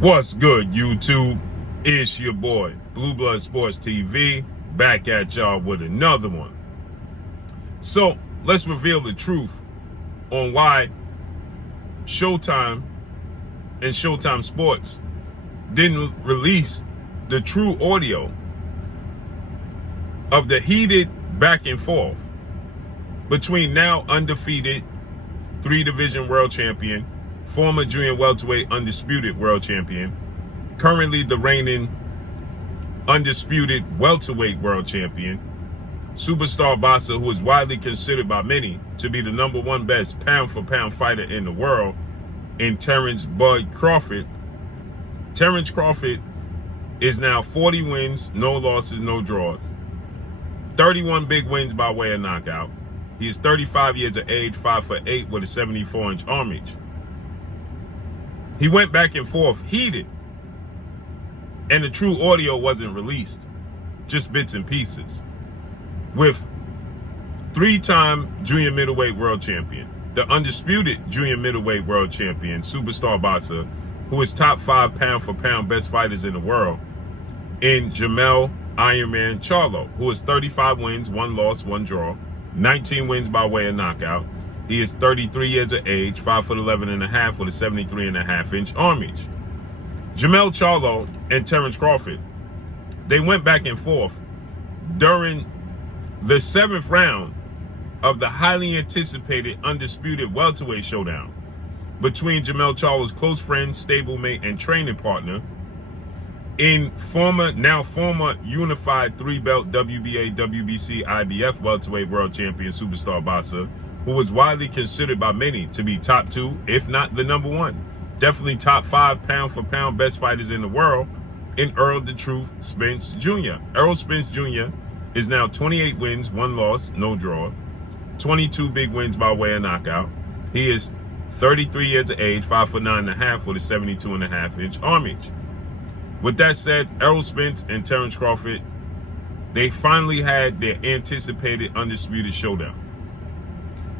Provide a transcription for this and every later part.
What's good, YouTube? It's your boy, Blue Blood Sports TV, back at y'all with another one. So, let's reveal the truth on why Showtime and Showtime Sports didn't release the true audio of the heated back and forth between now undefeated 3-division world champion, former junior welterweight undisputed world champion, currently the reigning undisputed welterweight world champion, superstar boxer who is widely considered by many to be the #1 best pound-for-pound fighter in the world, in Terence Bud Crawford. Terence Crawford is now 40 wins, no losses, no draws, 31 big wins by way of knockout. He is 35 years of age, 5'8" with a 74-inch arm reach. He went back and forth, heated, and the true audio wasn't released, just bits and pieces, with 3-time junior middleweight world champion, the undisputed junior middleweight world champion, superstar boxer, who is top 5 pound-for-pound best fighters in the world, in Jermell Charlo, who is 35 wins, 1 loss, 1 draw, 19 wins by way of knockout. He is 33 years of age, 5'11.5" with a 73.5-inch arm reach. Jermell Charlo and Terence Crawford, they went back and forth during the 7th round of the highly anticipated undisputed welterweight showdown between Jermell Charlo's close friend, stablemate, and training partner, in now former unified 3-belt WBA, WBC, IBF welterweight world champion superstar boxer, who was widely considered by many to be top 2, if not the #1, definitely top 5 pound-for-pound best fighters in the world, in Errol the Truth Spence Jr. Errol Spence Jr. is now 28 wins, 1 loss, no draw, 22 big wins by way of knockout. He is 33 years of age, 5'9.5" with a 72.5-inch arm reach. With that said, Errol Spence and Terence Crawford, they finally had their anticipated undisputed showdown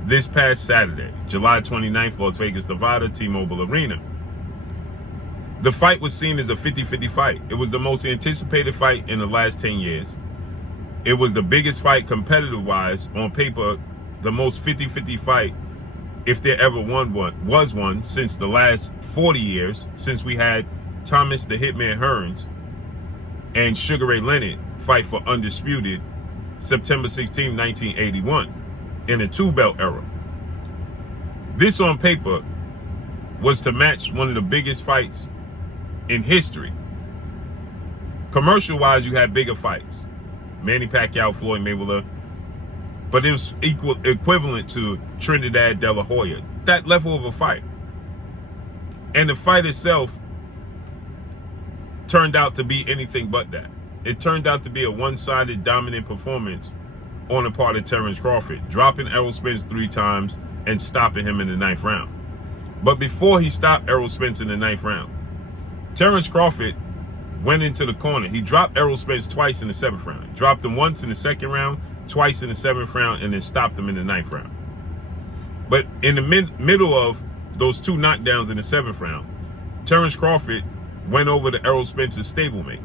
this past Saturday, July 29th, Las Vegas, Nevada, T-Mobile Arena. The fight was seen as a 50-50 fight. It was the most anticipated fight in the last 10 years. It was the biggest fight competitive-wise, on paper, the most 50-50 fight, if there ever was one, since the last 40 years, since we had Thomas the Hitman Hearns and Sugar Ray Leonard fight for undisputed September 16, 1981, in a 2-belt era. This on paper was to match one of the biggest fights in history. Commercial-wise, you had bigger fights. Manny Pacquiao, Floyd Mayweather, but it was equivalent to Trinidad De La Hoya, that level of a fight. And the fight itself turned out to be anything but that. It turned out to be a one-sided dominant performance on the part of Terence Crawford, dropping Errol Spence 3 times and stopping him in the 9th round. But before he stopped Errol Spence in the 9th round, Terence Crawford went into the corner. He dropped Errol Spence twice in the 7th round. Dropped him once in the 2nd round, twice in the 7th round, and then stopped him in the 9th round. But in the middle of those 2 knockdowns in the 7th round, Terence Crawford went over to Errol Spence's stablemate,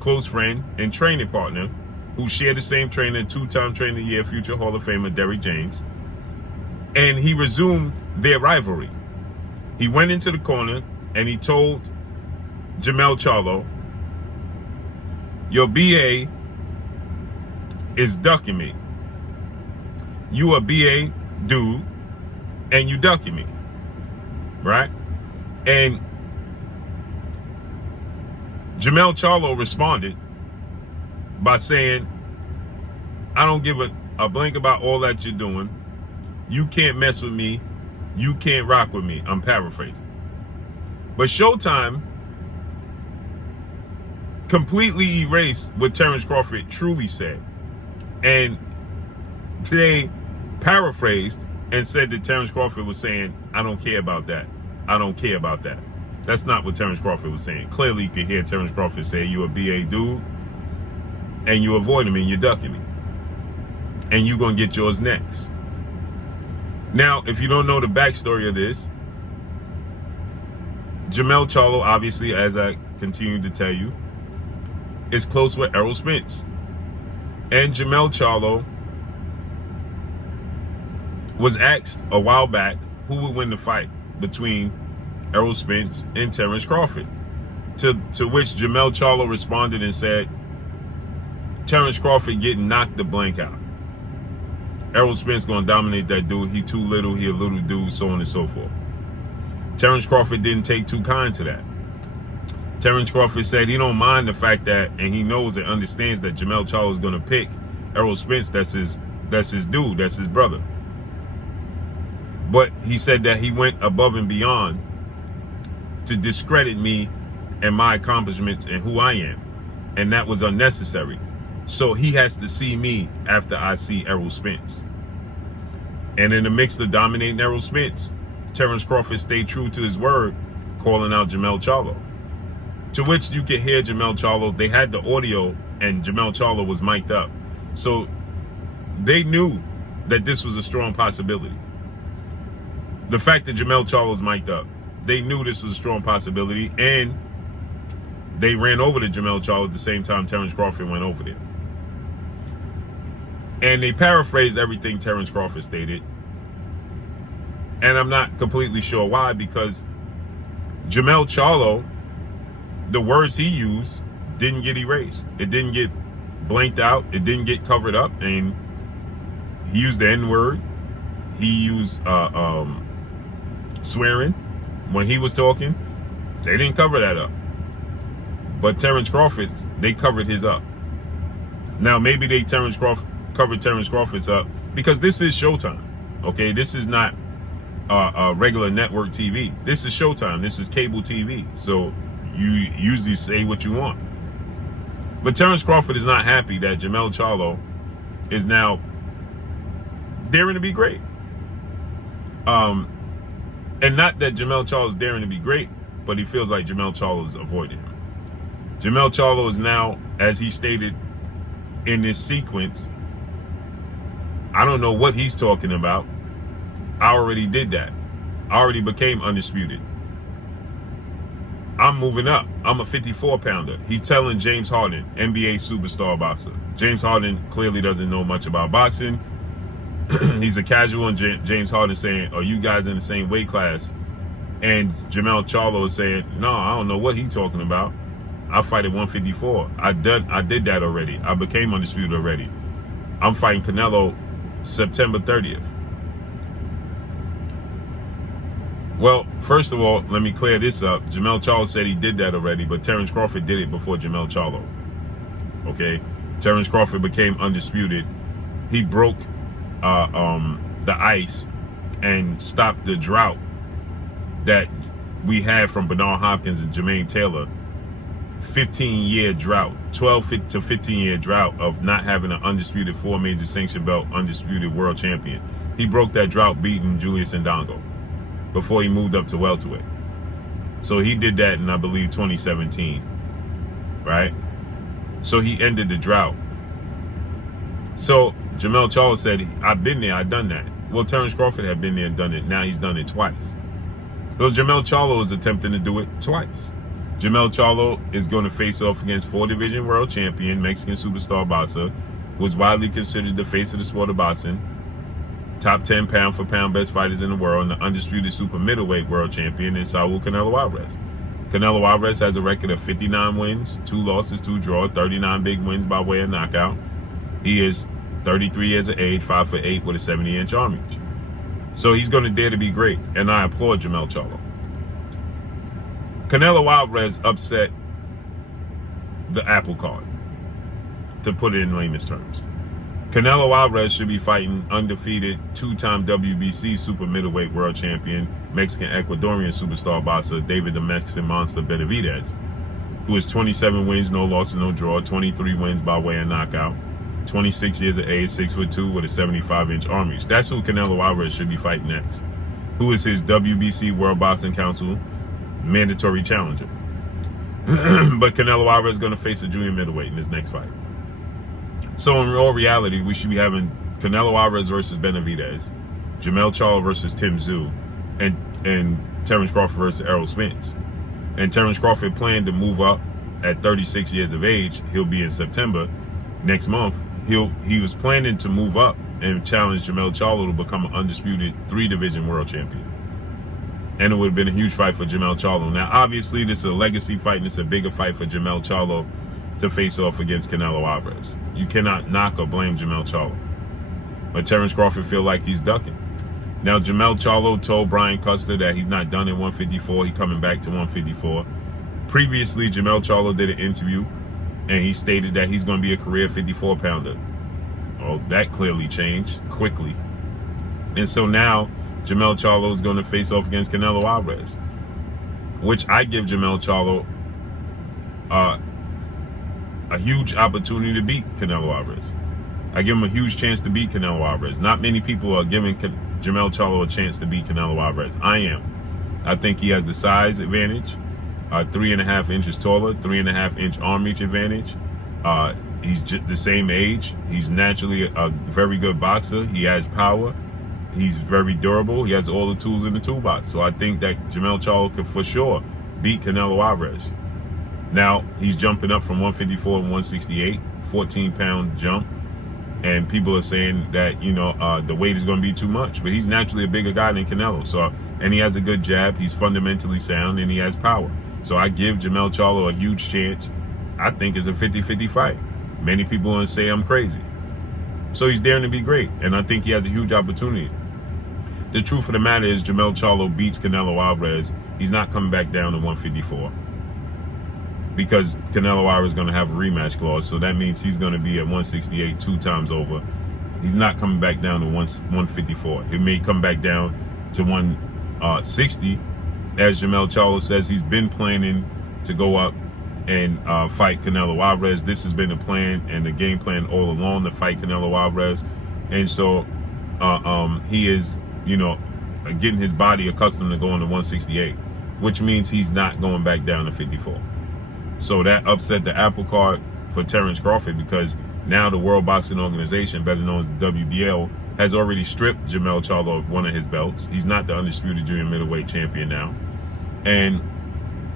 close friend, and training partner, who shared the same trainer, 2-time trainer of the year, future Hall of Famer Derrick James, and he resumed their rivalry. He went into the corner and he told Jermell Charlo, "Your BA is ducking me. You a BA dude, and you ducking me, right?" And Jermell Charlo responded by saying, "I don't give a blink about all that you're doing. You can't mess with me. You can't rock with me." I'm paraphrasing. But Showtime completely erased what Terence Crawford truly said. And they paraphrased and said that Terence Crawford was saying, "I don't care about that. I don't care about that." That's not what Terence Crawford was saying. Clearly, you could hear Terence Crawford say, "You a BA dude, and you avoiding me, and you're ducking me. And you're going to get yours next." Now, if you don't know the backstory of this, Jermell Charlo, obviously, as I continue to tell you, is close with Errol Spence. And Jermell Charlo was asked a while back who would win the fight between Errol Spence and Terence Crawford. To which Jermell Charlo responded and said, Terence Crawford getting knocked the blank out. Errol Spence gonna dominate that dude. He too little, he a little dude, so on and so forth. Terence Crawford didn't take too kind to that. Terence Crawford said he don't mind the fact that, and he knows and understands that Jermell Charlo is gonna pick Errol Spence. That's his dude, that's his brother. But he said that he went above and beyond to discredit me and my accomplishments and who I am. And that was unnecessary. So he has to see me after I see Errol Spence. And in the mix of dominating Errol Spence, Terence Crawford stayed true to his word, calling out Jermell Charlo. To which you could hear Jermell Charlo. They had the audio and Jermell Charlo was mic'd up. So they knew that this was a strong possibility. The fact that Jermell Charlo was mic'd up, they knew this was a strong possibility, and they ran over to Jermell Charlo at the same time Terence Crawford went over there. And they paraphrased everything Terence Crawford stated. And I'm not completely sure why, because Jermell Charlo, the words he used didn't get erased. It didn't get blanked out. It didn't get covered up. And he used the N-word. He used swearing when he was talking. They didn't cover that up. But Terence Crawford, they covered his up. Now, maybe they covered Terence Crawford's up because this is Showtime. Okay, this is not regular network TV. This is Showtime. This is cable TV. So you usually say what you want. But Terence Crawford is not happy that Jermell Charlo is now daring to be great. And not that Jermell Charlo is daring to be great, but he feels like Jermell Charlo is avoiding him. Jermell Charlo is now, as he stated in this sequence, I don't know what he's talking about. I already did that. I already became undisputed. I'm moving up. I'm a 54-pounder. He's telling James Harden, NBA superstar boxer. James Harden clearly doesn't know much about boxing. He's a casual, and James Harden saying, are you guys in the same weight class? And Jermell Charlo is saying, no, I don't know what he's talking about. I fight at 154. I did that already. I became undisputed already. I'm fighting Canelo September 30th. Well, first of all, let me clear this up. Jermell Charlo said he did that already, but Terence Crawford did it before Jermell Charlo. Okay? Terence Crawford became undisputed. He broke the ice and stopped the drought that we had from Bernard Hopkins and Jermaine Taylor. 15-year drought, 12 to 15-year drought of not having an undisputed 4 major sanction belt, undisputed world champion. He broke that drought beating Julius Ndongo before he moved up to welterweight. So he did that in, I believe, 2017, right? So he ended the drought. So Jermell Charlo said, I've been there, I've done that. Well, Terence Crawford had been there and done it. Now he's done it twice. So Jermell Charlo is attempting to do it twice. Jermell Charlo is going to face off against 4-division world champion, Mexican superstar boxer, who is widely considered the face of the sport of boxing, top 10 pound-for-pound best fighters in the world, and the undisputed super middleweight world champion in Saul Canelo Alvarez. Canelo Alvarez has a record of 59 wins, 2 losses, 2 draws, 39 big wins by way of knockout. He is 33 years of age, 5'8", with a 70-inch arm reach. So he's going to dare to be great, and I applaud Jermell Charlo. Canelo Alvarez upset the apple cart, to put it in layman's terms. Canelo Alvarez should be fighting undefeated 2-time WBC super middleweight world champion, Mexican Ecuadorian superstar boxer David the Mexican Monster Benavidez, who is 27 wins, no losses, no draw, 23 wins by way of knockout, 26 years of age, 6'2", with a 75-inch arm reach. That's who Canelo Alvarez should be fighting next. Who is his WBC World Boxing Council mandatory challenger. But Canelo Alvarez is going to face a junior middleweight in his next fight. So in all reality, we should be having Canelo Alvarez versus Benavidez, Jermell Charlo versus Tim Tszyu, and Terence Crawford versus Errol Spence. And Terence Crawford planned to move up at 36 years of age. He'll be in September next month. He was planning to move up and challenge Jermell Charlo to become an undisputed 3-division world champion. And it would have been a huge fight for Jermell Charlo. Now, obviously, this is a legacy fight, and it's a bigger fight for Jermell Charlo to face off against Canelo Alvarez. You cannot knock or blame Jermell Charlo. But Terence Crawford feel like he's ducking. Now, Jermell Charlo told Brian Custer that he's not done at 154. He's coming back to 154. Previously, Jermell Charlo did an interview, and he stated that he's going to be a career 54-pounder. Oh, that clearly changed quickly. And so now, Jermell Charlo is going to face off against Canelo Alvarez, which I give Jermell Charlo a huge opportunity to beat Canelo Alvarez. I give him a huge chance to beat Canelo Alvarez. Not many people are giving Jermell Charlo a chance to beat Canelo Alvarez. I am. I think he has the size advantage, 3.5 inches taller, 3.5-inch arm reach advantage. He's the same age. He's naturally a very good boxer. He has power. He's very durable. He has all the tools in the toolbox. So I think that Jermell Charlo could for sure beat Canelo Alvarez. Now, he's jumping up from 154 to 168, 14-pound jump. And people are saying that, the weight is going to be too much. But he's naturally a bigger guy than Canelo. And he has a good jab. He's fundamentally sound, and he has power. So I give Jermell Charlo a huge chance. I think it's a 50-50 fight. Many people want to say I'm crazy. So he's daring to be great. And I think he has a huge opportunity. The truth of the matter is Jermell Charlo beats Canelo Alvarez. He's not coming back down to 154. Because Canelo Alvarez is going to have a rematch clause. So that means he's going to be at 168 2 times over. He's not coming back down to 154. He may come back down to 160. As Jermell Charlo says, he's been planning to go up and fight Canelo Alvarez. This has been the plan and the game plan all along to fight Canelo Alvarez. And so he is, getting his body accustomed to going to 168, which means he's not going back down to 54. So that upset the apple cart for Terence Crawford, because now the World Boxing Organization, better known as the WBO, has already stripped Jermell Charlo of one of his belts. He's not the undisputed junior middleweight champion now. And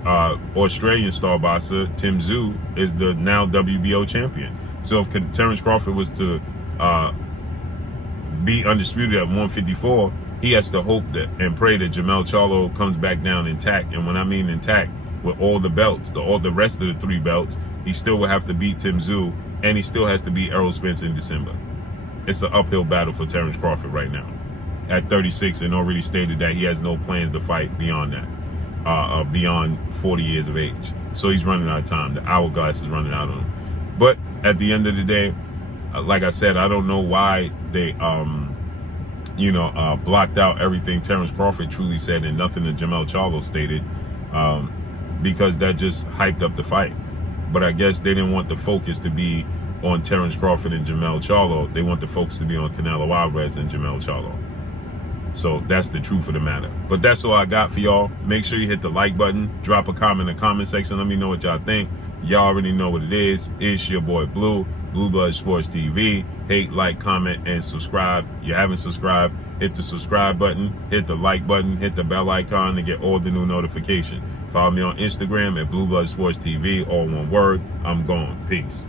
Australian star boxer Tim Tszyu is the now WBO champion. So if Terence Crawford was to be undisputed at 154, he has to hope that and pray that Jermell Charlo comes back down intact. And when I mean intact, with all the belts, all the rest of the 3 belts, he still will have to beat Tim Tszyu, and he still has to beat Errol Spence in December. It's an uphill battle for Terence Crawford right now at 36, and already stated that he has no plans to fight beyond that, beyond 40 years of age. So he's running out of time. The hourglass is running out on him. But at the end of the day, like I said, I don't know why they, blocked out everything Terence Crawford truly said and nothing that Jermell Charlo stated, because that just hyped up the fight. But I guess they didn't want the focus to be on Terence Crawford and Jermell Charlo. They want the focus to be on Canelo Alvarez and Jermell Charlo. So that's the truth of the matter. But that's all I got for y'all. Make sure you hit the like button. Drop a comment in the comment section. Let me know what y'all think. Y'all already know what it is. It's your boy Blue, Blue Blood Sports TV. Hate, like, comment, and subscribe. If you haven't subscribed, hit the subscribe button, hit the like button, hit the bell icon to get all the new notifications. Follow me on Instagram at Blue Blood Sports TV, all one word. I'm gone. Peace.